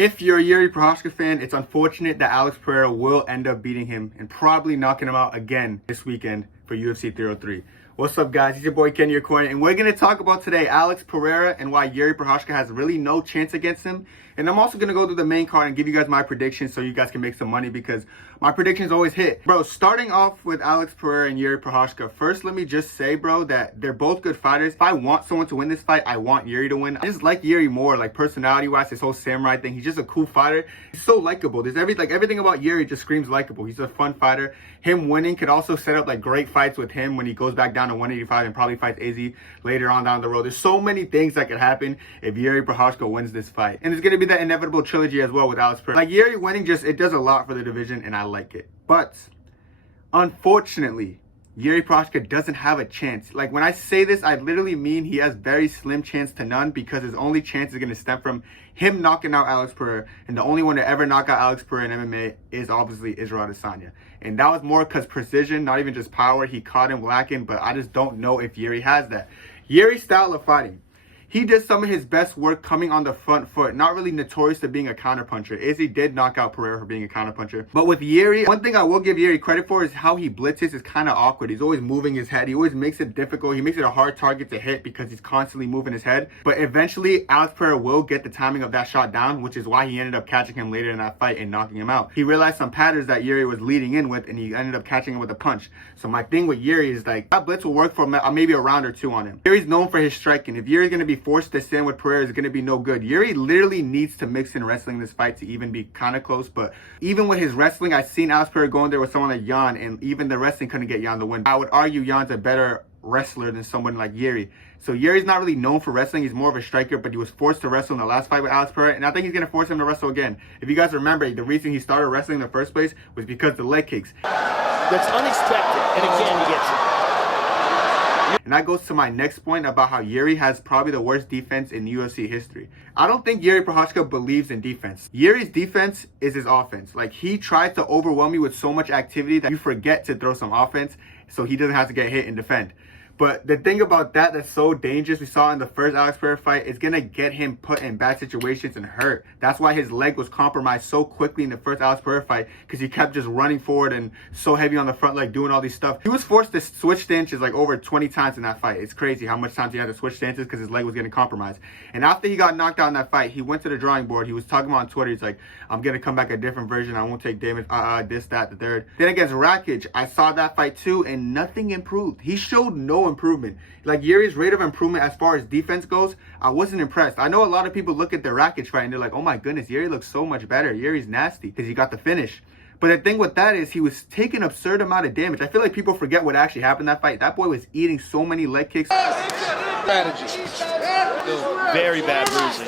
If you're a Jiri Prochazka fan, it's unfortunate that Alex Pereira will end up beating him and probably knocking him out again this weekend for UFC 303. What's up, guys? It's your boy Ken, your corner, and we're going to talk about today Alex Pereira and why Jiri Prochazka has really no chance against him. And I'm also going to go through the main card and give you guys my predictions so you guys can make some money because my predictions always hit. Bro, starting off with Alex Pereira and Jiri Prochazka, first let me just say, bro, that they're both good fighters. If I want someone to win this fight, I want Jiri to win. I just like Jiri more, like personality-wise, his whole samurai thing. He's just a cool fighter. He's so likable. There's everything about Jiri just screams likable. He's a fun fighter. Him winning could also set up like great fights with him when he goes back down to 185 and probably fights AZ later on down the road. There's so many things that could happen if Jiri Prochazka wins this fight. And it's going to be that inevitable trilogy as well with Alex Pereira. Like Jiri winning it does a lot for the division and I like it. But unfortunately, Jiri Prochazka doesn't have a chance. Like when I say this, I literally mean he has very slim chance to none because his only chance is going to stem from him knocking out Alex Pereira. And the only one to ever knock out Alex Pereira in MMA is obviously Israel Adesanya. And that was more because precision, not even just power. He caught him lacking, but I just don't know if Jiri has that. Jiri's style of fighting. He did some of his best work coming on the front foot, not really notorious for being a counterpuncher. Izzy did knock out Pereira for being a counterpuncher. But with Jiri, one thing I will give Jiri credit for is how he blitzes is kind of awkward. He's always moving his head. He always makes it difficult. He makes it a hard target to hit because he's constantly moving his head. But eventually, Alex Pereira will get the timing of that shot down, which is why he ended up catching him later in that fight and knocking him out. He realized some patterns that Jiri was leading in with, and he ended up catching him with a punch. So my thing with Jiri is like, that blitz will work for maybe a round or two on him. Jiri's known for his striking. If Jiri's going to be forced to stand with Pereira, is going to be no good. Jiri literally needs to mix in wrestling in this fight to even be kind of close. But even with his wrestling, I've seen Alex Pereira go in there with someone like Jan, and even the wrestling couldn't get Jan the win. I would argue Jan's a better wrestler than someone like Jiri. So Jiri's not really known for wrestling. He's more of a striker, but he was forced to wrestle in the last fight with Alex Pereira, and I think he's going to force him to wrestle again. If you guys remember, the reason he started wrestling in the first place was because of the leg kicks. That's unexpected, and again, he gets it. And that goes to my next point about how Jiri has probably the worst defense in UFC history. I don't think Jiri Prochazka believes in defense. Jiri's defense is his offense. Like, he tries to overwhelm you with so much activity that you forget to throw some offense so he doesn't have to get hit and defend. But the thing about that that's so dangerous, we saw in the first Alex Pereira fight, is going to get him put in bad situations and hurt. That's why his leg was compromised so quickly in the first Alex Pereira fight, because he kept just running forward and so heavy on the front leg, doing all these stuff. He was forced to switch stances like over 20 times in that fight. It's crazy how much times he had to switch stances because his leg was getting compromised. And after he got knocked out in that fight, he went to the drawing board. He was talking about on Twitter, he's like, I'm going to come back a different version. I won't take damage, this, that, the third. Then against Rakic, I saw that fight too, and nothing improved. He showed no improvement. Like, Jiri's rate of improvement as far as defense goes, I wasn't impressed. I know a lot of people look at the Rakic fight and they're like, oh my goodness, Jiri looks so much better. Jiri's nasty because he got the finish. But the thing with that is he was taking an absurd amount of damage. I feel like people forget what actually happened in that fight. That boy was eating so many leg kicks. Strategy. Very bad bruising.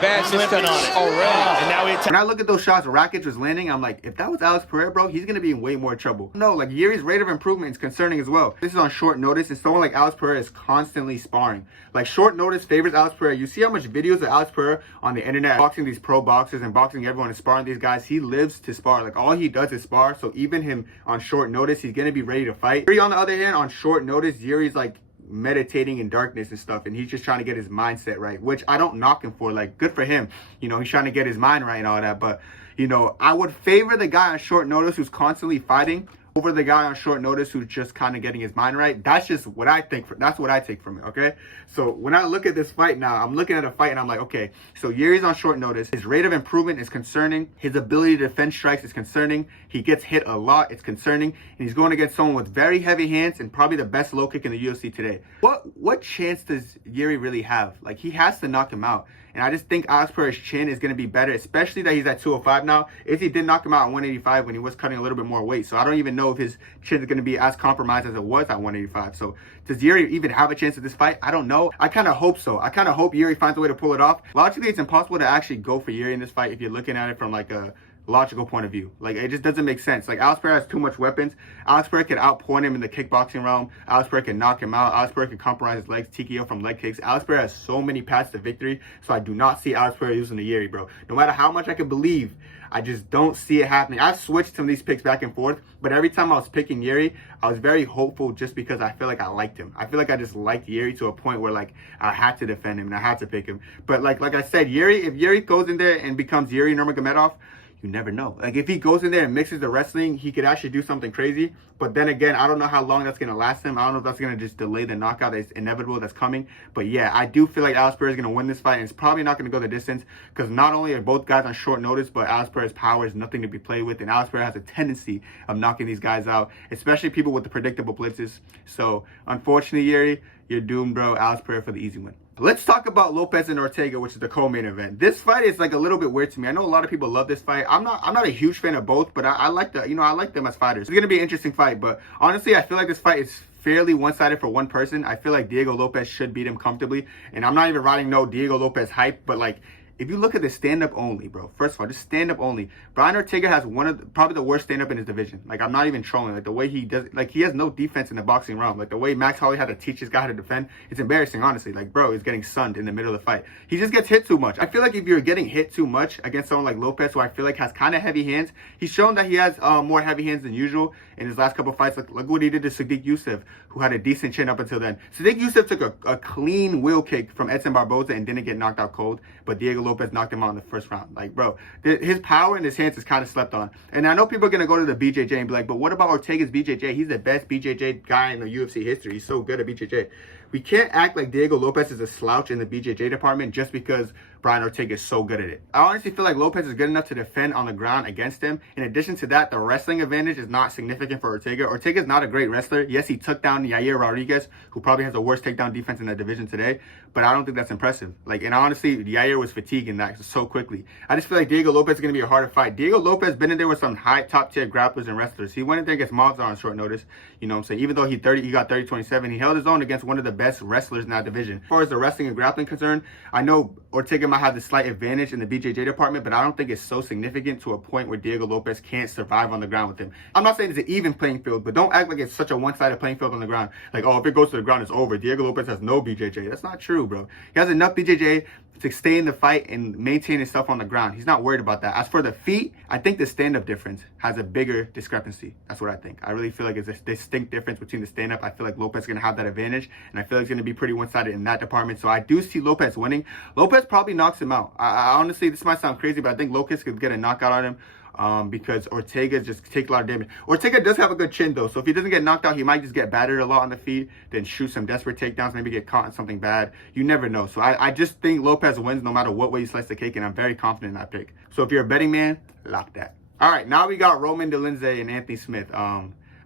Bad limping on it already. And now when I look at those shots Rakic was landing, I'm like, if that was Alex Pereira, bro, he's going to be in way more trouble. No, like, Jiri's rate of improvement is concerning as well. This is on short notice, and someone like Alex Pereira is constantly sparring. Like, short notice favors Alex Pereira. You see how much videos of Alex Pereira on the internet, boxing these pro boxers and boxing everyone and sparring these guys. He lives to spar. Like, all he does is spar. So even him on short notice, he's going to be ready to fight. Jiri, on the other hand, on short notice, Jiri's like meditating in darkness and stuff, and he's just trying to get his mindset right, which I don't knock him for. Like, good for him, you know, he's trying to get his mind right and all that. But, you know, I would favor the guy on short notice who's constantly fighting over the guy on short notice who's just kind of getting his mind right. That's just what I think. That's what I take from it, okay? So when I look at this fight now, I'm looking at a fight and I'm like, okay, so Jiri's on short notice. His rate of improvement is concerning. His ability to defend strikes is concerning. He gets hit a lot. It's concerning. And he's going against someone with very heavy hands and probably the best low kick in the UFC today. What chance does Jiri really have? Like, he has to knock him out. And I just think Alex Pereira's chin is going to be better, especially that he's at 205 now. Izzy did knock him out at 185 when he was cutting a little bit more weight. So I don't even know if his chin is going to be as compromised as it was at 185. So does Jiri even have a chance at this fight? I don't know. I kind of hope so. I kind of hope Jiri finds a way to pull it off. Logically, it's impossible to actually go for Jiri in this fight if you're looking at it from like a logical point of view. Like, it just doesn't make sense. Like, Alex Pereira has too much weapons. Alex Pereira can outpoint him in the kickboxing realm. Alex Pereira can knock him out. Alex Pereira can compromise his legs, TKO from leg kicks. Alex Pereira has so many paths to victory, so I do not see Alex Pereira using the Jiri, bro. No matter how much I can believe, I just don't see it happening. I've switched some of these picks back and forth, but every time I was picking Jiri, I was very hopeful just because I feel like I liked him. I feel like I just liked Jiri to a point where, like, I had to defend him and I had to pick him. But like I said, Jiri, if Jiri goes in there and becomes Jiri Nurmagomedov, you never know. Like, if he goes in there and mixes the wrestling, he could actually do something crazy. But then again, I don't know how long that's going to last him. I don't know if that's going to just delay the knockout that's inevitable that's coming. But yeah, I do feel like Alex Pereira is going to win this fight, and it's probably not going to go the distance because not only are both guys on short notice, but Alex Pereira's power is nothing to be played with, and Alex Pereira has a tendency of knocking these guys out, especially people with the predictable blitzes. So, unfortunately, Jiri, you're doomed, bro. Alex Pereira for the easy win. Let's talk about Lopes and Ortega, which is the co-main event. This fight is like a little bit weird to me. I know a lot of people love this fight. I'm not a huge fan of both, but I like I like them as fighters. It's gonna be an interesting fight, but honestly, I feel like this fight is fairly one-sided for one person. I feel like Diego Lopes should beat him comfortably, and I'm not even riding no Diego Lopes hype, but like, if you look at the stand-up only, bro, first of all, just stand-up only. Brian Ortega has probably the worst stand-up in his division. Like, I'm not even trolling. Like, the way he does, like, he has no defense in the boxing realm. Like, the way Max Holloway had to teach this guy how to defend, it's embarrassing, honestly. Like, bro, he's getting sunned in the middle of the fight. He just gets hit too much. I feel like if you're getting hit too much against someone like Lopes, who I feel like has kind of heavy hands, he's shown that he has more heavy hands than usual in his last couple of fights. Look what he did to Sadiq Youssef, who had a decent chin up until then. Sadiq Youssef took a clean wheel kick from Edson Barboza and didn't get knocked out cold, but Diego Lopes knocked him out in the first round. Like, bro, his power and his hands is kind of slept on. And I know people are going to go to the BJJ and be like, but what about Ortega's BJJ? He's the best BJJ guy in the UFC history. He's so good at BJJ. We can't act like Diego Lopes is a slouch in the BJJ department just because Brian Ortega is so good at it. I honestly feel like Lopes is good enough to defend on the ground against him. In addition to that, the wrestling advantage is not significant for Ortega. Ortega is not a great wrestler. Yes, he took down Yair Rodriguez, who probably has the worst takedown defense in the division today, but I don't think that's impressive. Like, and honestly, Yair was fatiguing that so quickly. I just feel like Diego Lopes is going to be a harder fight. Diego Lopes been in there with some high top-tier grapplers and wrestlers. He went in there against Mobs on short notice. You know what I'm saying? Even though he got 30-27, he held his own against one of the best wrestlers in that division. As far as the wrestling and grappling concerned, I know Ortega might have the slight advantage in the BJJ department, but I don't think it's so significant to a point where Diego Lopes can't survive on the ground with him. I'm not saying it's an even playing field, but don't act like it's such a one-sided playing field on the ground. Like, oh, if it goes to the ground, it's over. Diego Lopes has no BJJ. That's not true, bro. He has enough BJJ to stay in the fight and maintain himself on the ground. He's not worried about that. As for the feet, I think the stand-up difference has a bigger discrepancy. That's what I think. I really feel like it's a distinct difference between the stand-up. I feel like Lopes is going to have that advantage, and I feel like it's going to be pretty one-sided in that department. So I do see Lopes winning. Lopes probably knocks him out. I honestly, this might sound crazy, but I think Lopes could get a knockout on him. Because Ortega just takes a lot of damage. Ortega does have a good chin, though, so if he doesn't get knocked out, he might just get battered a lot on the feet, then shoot some desperate takedowns, maybe get caught in something bad. You never know. So I just think Lopes wins no matter what way you slice the cake, and I'm very confident in that pick. So if you're a betting man, lock that. All right, now we got Roman Dolidze and Anthony Smith.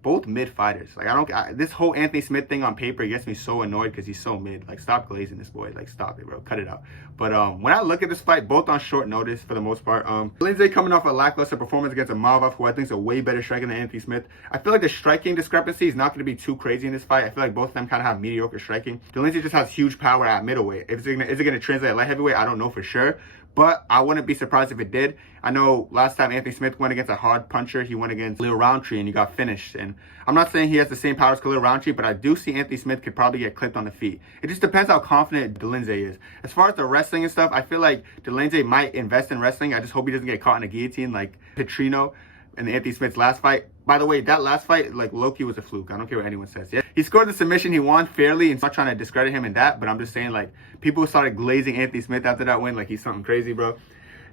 Both mid fighters. Like, this whole Anthony Smith thing on paper gets me so annoyed because he's so mid. Like, stop glazing this boy. Like, stop it, bro. Cut it out. But when I look at this fight, both on short notice for the most part. Dolidze coming off a lackluster performance against a Malvov, who I think is a way better striker than Anthony Smith. I feel like the striking discrepancy is not going to be too crazy in this fight. I feel like both of them kind of have mediocre striking. Dolidze just has huge power at middleweight. Is it going to translate at light heavyweight? I don't know for sure. But I wouldn't be surprised if it did. I know last time Anthony Smith went against a hard puncher, he went against Khalil Roundtree and he got finished. And I'm not saying he has the same power as Khalil Roundtree, but I do see Anthony Smith could probably get clipped on the feet. It just depends how confident Dolidze is. As far as the wrestling and stuff, I feel like Dolidze might invest in wrestling. I just hope he doesn't get caught in a guillotine like Petrino in Anthony Smith's last fight. By the way, that last fight, like, low-key was a fluke. I don't care what anyone says. Yeah, he scored the submission. He won fairly, and I'm not trying to discredit him in that, but I'm just saying, like, people started glazing Anthony Smith after that win like he's something crazy, bro.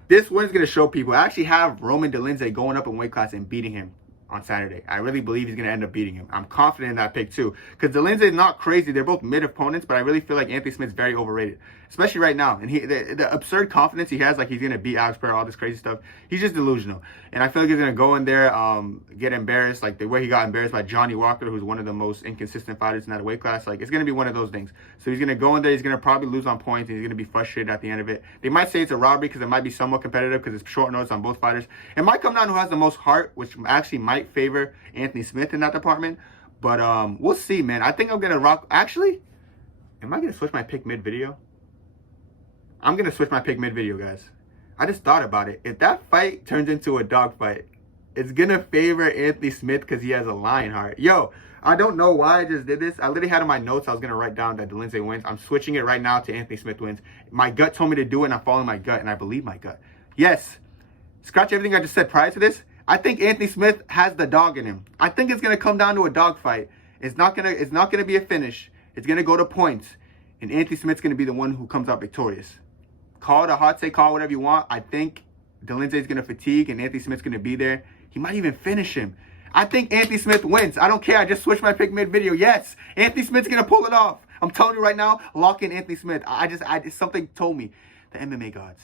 This win's going to show people. I actually have Roman Dolidze going up in weight class and beating him on Saturday. I really believe he's going to end up beating him. I'm confident in that pick too. Because Dolidze is not crazy. They're both mid opponents, but I really feel like Anthony Smith's very overrated. Especially right now. And the absurd confidence he has, like he's going to beat Alex Pereira, all this crazy stuff. He's just delusional. And I feel like he's going to go in there, get embarrassed, like the way he got embarrassed by Johnny Walker, who's one of the most inconsistent fighters in that weight class. Like, it's going to be one of those things. So he's going to go in there, he's going to probably lose on points, and he's going to be frustrated at the end of it. They might say it's a robbery because it might be somewhat competitive because it's short notice on both fighters. It might come down to who has the most heart, which actually might favor Anthony Smith in that department. But we'll see, man. I think I'm going to rock. Actually, am I going to switch my pick mid-video? I'm going to switch my pick mid-video, guys. I just thought about it. If that fight turns into a dog fight, it's gonna favor Anthony Smith because he has a lion heart. Yo, I don't know why I just did this. I literally had in my notes I was gonna write down that Dolidze wins. I'm switching it right now to Anthony Smith wins. My gut told me to do it, and I'm following my gut, and I believe my gut. Yes, scratch everything I just said prior to this. I think Anthony Smith has the dog in him. I think it's gonna come down to a dog fight. It's not gonna be a finish. It's gonna go to points, and Anthony Smith's gonna be the one who comes out victorious. Call it a hot take, call it whatever you want. I think Dolidze's gonna fatigue, and Anthony Smith's gonna be there. He might even finish him. I think Anthony Smith wins. I don't care. I just switched my pick mid-video. Yes, Anthony Smith's going to pull it off. I'm telling you right now, lock in Anthony Smith. Something told me. The MMA gods.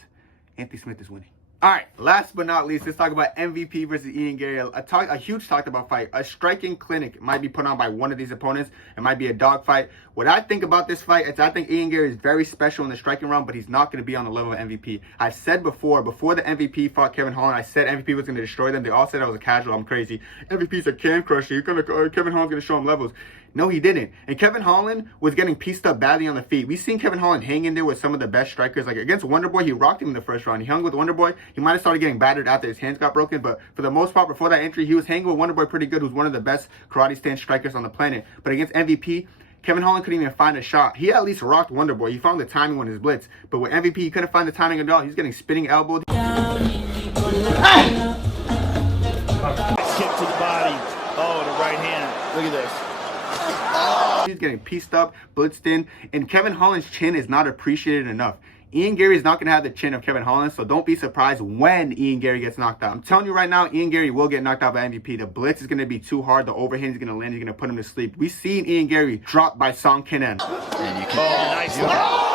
Anthony Smith is winning. All right, last but not least, let's talk about MVP versus Ian Garry. A huge talked about fight. A striking clinic might be put on by one of these opponents. It might be a dog fight. What I think about this fight is I think Ian Garry is very special in the striking realm, but he's not going to be on the level of MVP. I said before the MVP fought Kevin Holland, I said MVP was going to destroy them. They all said I was a casual. I'm crazy. MVP's a can crusher. Kevin Holland's going to show him levels. No, he didn't. And Kevin Holland was getting pieced up badly on the feet. We've seen Kevin Holland hang in there with some of the best strikers. Like against Wonderboy, he rocked him in the first round. He hung with Wonderboy. He might have started getting battered after his hands got broken, but for the most part, before that entry, he was hanging with Wonderboy pretty good, who's one of the best karate stance strikers on the planet. But against MVP, Kevin Holland couldn't even find a shot. He at least rocked Wonderboy. He found the timing on his blitz. But with MVP, he couldn't find the timing at all. He's getting spinning elbowed. Kick to the body. Oh, the right hand. Look at this. He's getting pieced up, blitzed in, and Kevin Holland's chin is not appreciated enough. Ian Garry is not going to have the chin of Kevin Holland, so don't be surprised when Ian Garry gets knocked out. I'm telling you right now, Ian Garry will get knocked out by MVP. The blitz is going to be too hard. The overhand is going to land. He's going to put him to sleep. We've seen Ian Garry dropped by Song Kinen. And you can nice.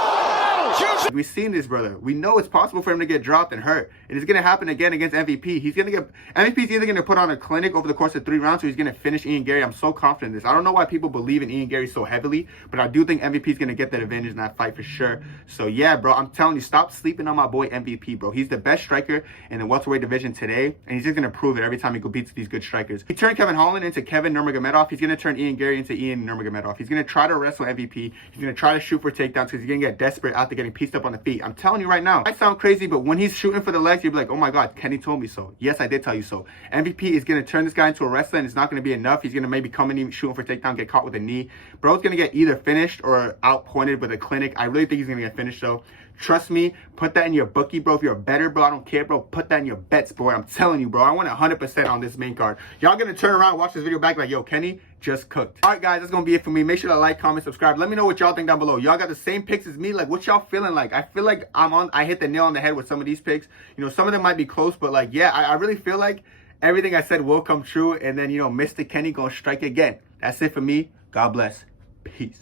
We've seen this, brother. We know it's possible for him to get dropped and hurt. And it's going to happen again against MVP. MVP's either going to put on a clinic over the course of 3 rounds, or he's going to finish Ian Garry. I'm so confident in this. I don't know why people believe in Ian Garry so heavily, but I do think MVP's going to get that advantage in that fight for sure. So yeah, bro, I'm telling you, stop sleeping on my boy MVP, bro. He's the best striker in the welterweight division today, and he's just going to prove it every time he competes with these good strikers. He turned Kevin Holland into Kevin Nurmagomedov. He's going to turn Ian Garry into Ian Nurmagomedov. He's going to try to wrestle MVP. He's going to try to shoot for takedowns because he's going to get desperate after getting pieced up on the feet. I'm telling you right now, I sound crazy, but when he's shooting for the legs, you'll be like, oh my God, Kenny told me so. Yes, I did tell you so. MVP is going to turn this guy into a wrestler, and it's not going to be enough. He's going to maybe come in even shooting for takedown, get caught with a knee. Bro's going to get either finished or outpointed with a clinic. I really think he's going to get finished, though. Trust me, put that in your bookie, bro. If you're a better, bro, I don't care, bro. Put that in your bets, boy. I'm telling you, bro. I want 100% on this main card. Y'all going to turn around and watch this video back like, yo, Kenny just cooked. All right, guys, that's going to be it for me. Make sure to like, comment, subscribe. Let me know what y'all think down below. Y'all got the same picks as me? Like, what y'all feeling like? I feel like I hit the nail on the head with some of these picks. You know, some of them might be close, but like, yeah, I really feel like everything I said will come true. And then, you know, Mr. Kenny going to strike again. That's it for me. God bless. Peace.